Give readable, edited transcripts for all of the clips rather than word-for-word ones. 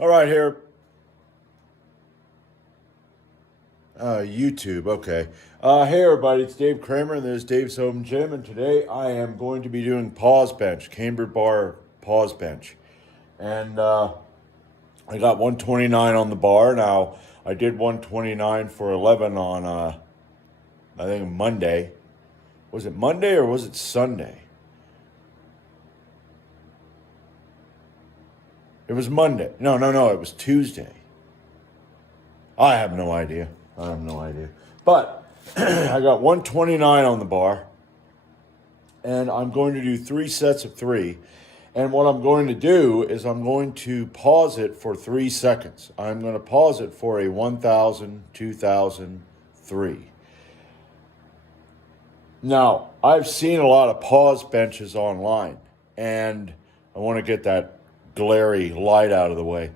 All right, here. YouTube, okay. Hey, everybody, it's Dave Kramer, and there's Dave's Home Gym, and today I am going to be doing pause bench, Cambered bar pause bench. And I got 129 on the bar. Now, I did 129 for 11 on, I think, Monday. Was it Monday or was it Sunday? It was Monday. No, it was Tuesday. I have no idea. But I got 129 on the bar, and I'm going to do 3 sets of 3. And what I'm going to do is I'm going to pause it for 3 seconds. I'm going to pause it for a 1,000, 2,000, 3. Now, I've seen a lot of pause benches online, and I want to get that glary light out of the way.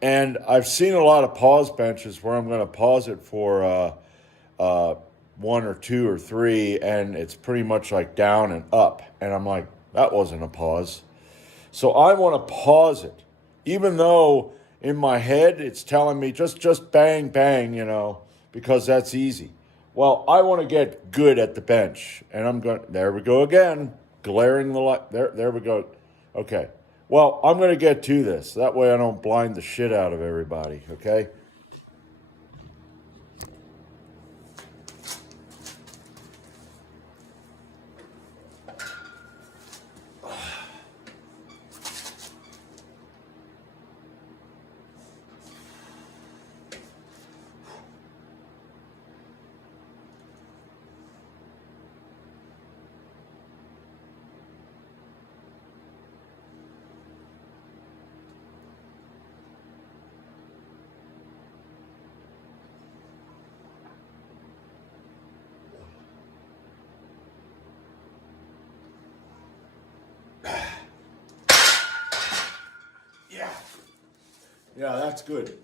And I've seen a lot of pause benches where I'm going to pause it for 1 or 2 or 3, and it's pretty much like down and up. And I'm like, that wasn't a pause. So I want to pause it, even though in my head it's telling me just bang, bang, because that's easy. Well, I want to get good at the bench, and there we go again, glaring the light. There we go. Okay. Well, I'm going to get to this. That way I don't blind the shit out of everybody, okay? Yeah, that's good.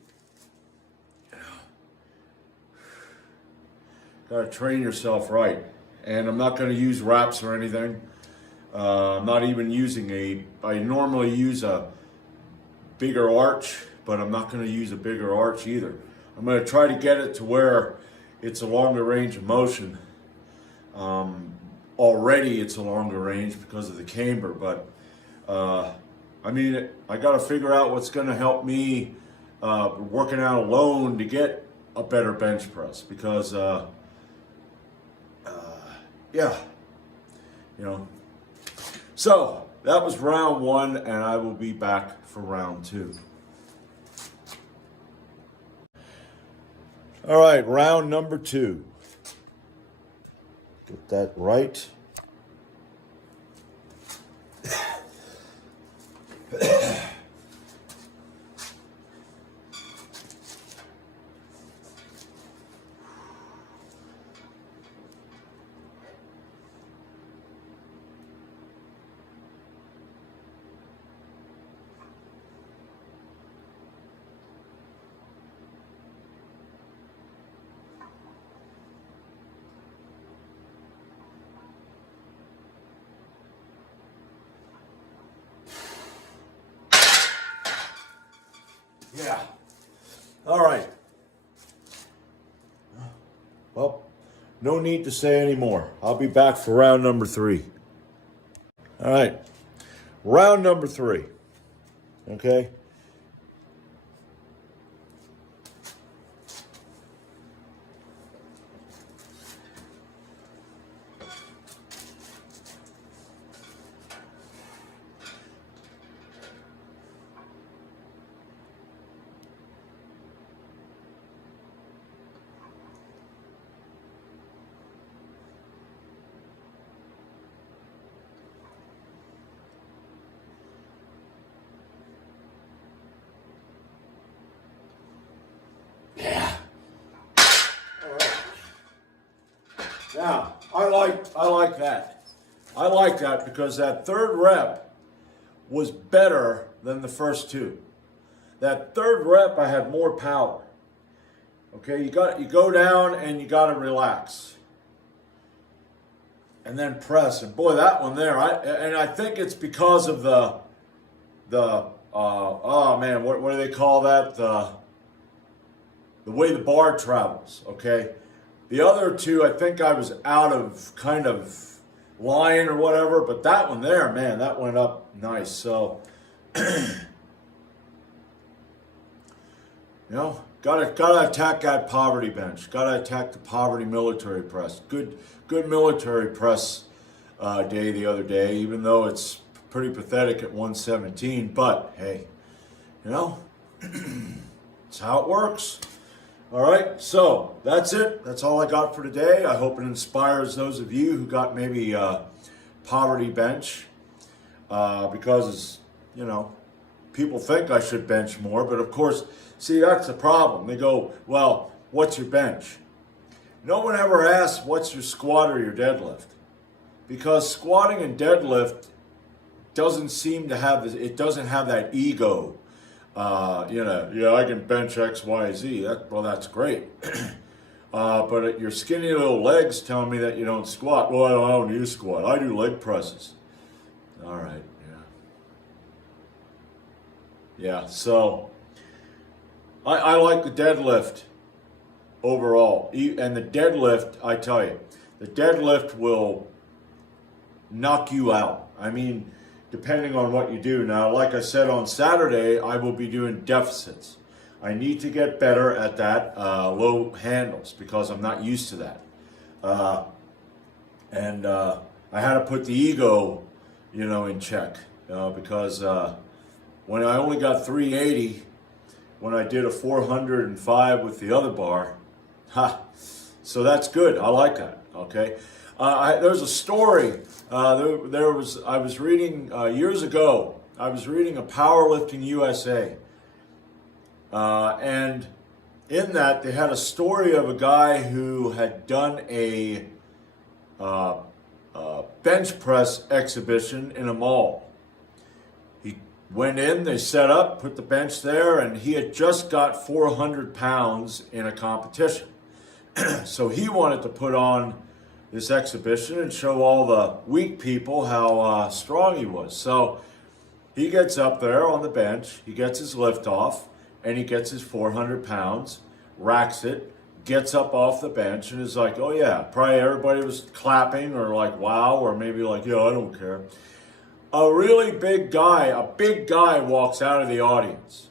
Got to train yourself right. And I'm not going to use wraps or anything. I'm not even using I normally use a bigger arch, but I'm not going to use a bigger arch either. I'm going to try to get it to where it's a longer range of motion. Already it's a longer range because of the camber, but I got to figure out what's going to help me working out alone to get a better bench press because, yeah, So that was round 1, and I will be back for round 2. All right, round number 2. Get that right. Yeah. All right. Well, no need to say any more. I'll be back for round number 3. All right. Round number 3. Okay. Now, I like that. I like that because that third rep was better than the first 2. That third rep, I had more power. Okay, you go down and you got to relax, and then press. And boy, that one there, I think it's because of the oh man, what do they call that? The way the bar travels, okay? The other two, I think I was out of kind of line or whatever, but that one there, man, that went up nice. So, gotta attack that poverty bench. Gotta attack the poverty military press. Good military press day the other day, even though it's pretty pathetic at 117. But hey, it's how it works. All right, so that's it. That's all I got for today. I hope it inspires those of you who got maybe poverty bench because people think I should bench more, but of course, see, that's the problem. They go, well, what's your bench? No one ever asks what's your squat or your deadlift, because squatting and deadlift doesn't seem to have it doesn't have that ego. I can bench X, Y, Z. That's great. But your skinny little legs telling me that you don't squat. Well, I don't need to squat. I do leg presses. All right, yeah. So I like the deadlift overall, and the deadlift. I tell you, the deadlift will knock you out. I mean, depending on what you do. Now, like I said, on Saturday, I will be doing deficits. I need to get better at that low handles because I'm not used to that. And I had to put the ego, in check because when I only got 380, when I did a 405 with the other bar, so that's good. I like that, okay? There's a story. I was reading years ago. I was reading a Powerlifting USA, and in that they had a story of a guy who had done a bench press exhibition in a mall. He went in, they set up, put the bench there, and he had just got 400 pounds in a competition. So he wanted to put on this exhibition and show all the weak people how strong he was. So he gets up there on the bench, he gets his lift off, and he gets his 400 pounds, racks it, gets up off the bench, and is like, oh yeah, probably everybody was clapping or like, wow, or maybe like, I don't care. A really big guy walks out of the audience,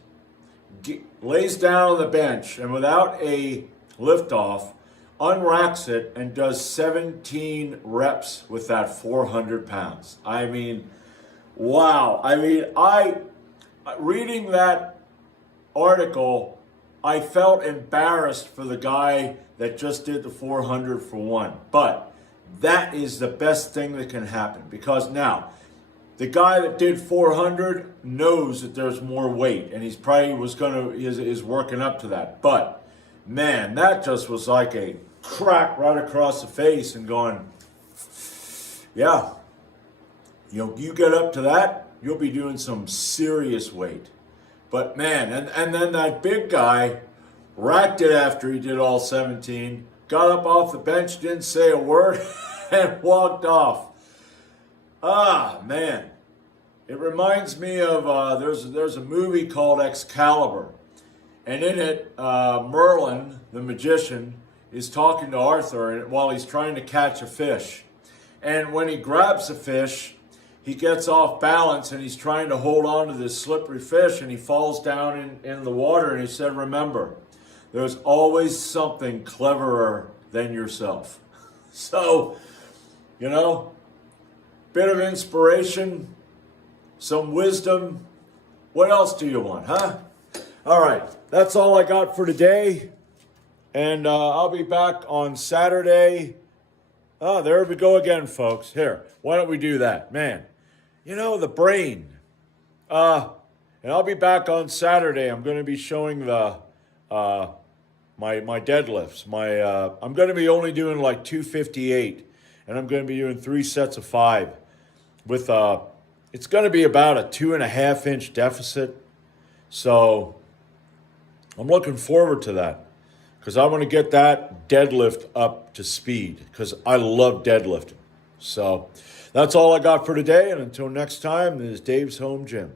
lays down on the bench, and without a lift off, unracks it and does 17 reps with that 400 pounds. I mean, wow. I mean, reading that article, I felt embarrassed for the guy that just did the 400 for one. But that is the best thing that can happen, because now the guy that did 400 knows that there's more weight, and he's probably is working up to that. But man, that just was like a crack right across the face and going, yeah, you get up to that, you'll be doing some serious weight. But man, and then that big guy racked it after he did all 17, got up off the bench, didn't say a word, and walked off. Ah, man. It reminds me of, there's a movie called Excalibur. And in it, Merlin, the magician, is talking to Arthur while he's trying to catch a fish. And when he grabs the fish, he gets off balance and he's trying to hold on to this slippery fish, and he falls down in the water, and he said, remember, there's always something cleverer than yourself. So, bit of inspiration, some wisdom. What else do you want, huh? All right, that's all I got for today. And I'll be back on Saturday. Oh, there we go again, folks. Here, why don't we do that? Man, the brain. And I'll be back on Saturday. I'm going to be showing the my deadlifts. I'm going to be only doing like 258, and I'm going to be doing 3 sets of 5 with it's going to be about a 2.5 inch deficit. So I'm looking forward to that, because I want to get that deadlift up to speed, because I love deadlifting. So that's all I got for today. And until next time, this is Dave's Home Gym.